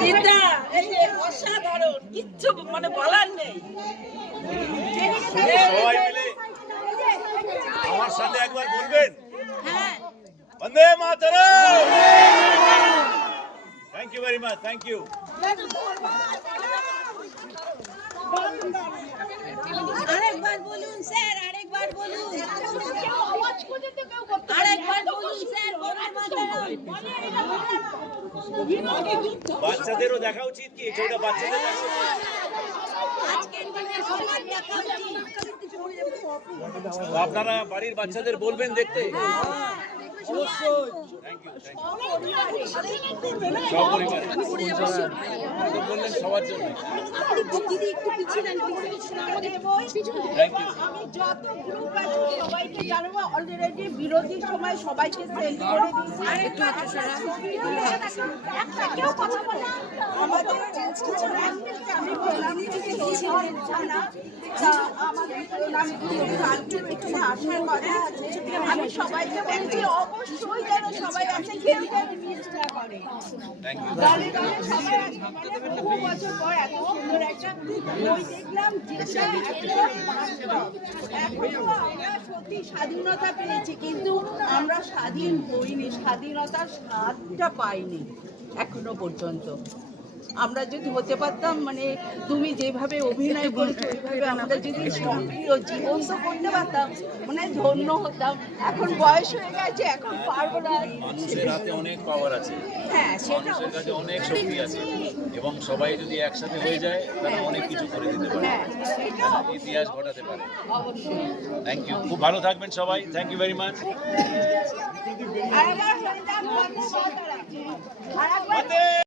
দিদা এই যে অসাধারণ, কিচ্ছু মানে বলার নেই। সবাই মিলে আমার সাথে একবার বলবেন, হ্যাঁ, Vande Mataram. Thank you very much, thank you. আরেকবার বলুন স্যার, আরেকবার বলুন, আরেকবার বলুন স্যার, বন্দে মাতরম। বাচ্চাদেরও দেখা উচিত কি? ছোট বাচ্চাদের আজকের দিনে সবার দেখা উচিত। আপনারা বাড়ির বাচ্চাদের বলবেন দেখতে। অবশ্যই। সপরিবারে বললেন সবার জন্য। Thank you. আমি যত গ্রুপ আছে সবাইকে জানাবো, অলরেডি বিরোধীর সময় সবাইকে সেন্ড করে দিয়েছি। একটা কেউ কথা বলে আমাদের আমি বললাম একটু ভাষার কথা আছে। আমি সবাইকে বলেছি অবশ্যই যেন সবাই আছে খেলতে চেষ্টা করে। Thank you. দলে দলে সবাই আছে। বহু বছর পর এত সুন্দর একটা বই দেখলাম, যেটা এখনো আমরা সত্যি স্বাধীনতা পেয়েছি, কিন্তু আমরা স্বাধীন হইনি, স্বাধীনতার স্বাদটা পাইনি এখনো পর্যন্ত। আমরা যদি হতে পারতাম, মানে তুমি যেভাবে অভিনয় করছো ওইভাবে আমরা যদি সক্রিয় জীবন্ত করতে পারতাম, মানে ধন্য হতাম। এখন বয়স হয়ে গেছে, এখন পারবো না। মানুষের হাতে অনেক পাওয়ার আছে, হ্যাঁ, সেটা মানুষের কাছে অনেক শক্তি আছে, এবং সবাই যদি একসাথে হয়ে যায় তারা অনেক কিছু করে দিতে পারে, হ্যাঁ, সেটা ইতিহাস ঘটাতে পারে। অবশ্যই। থ্যাংক ইউ, খুব ভালো থাকবেন সবাই। Thank you very much. আরেকবার হরিদাস বন্দে মাতরম। আরেকবার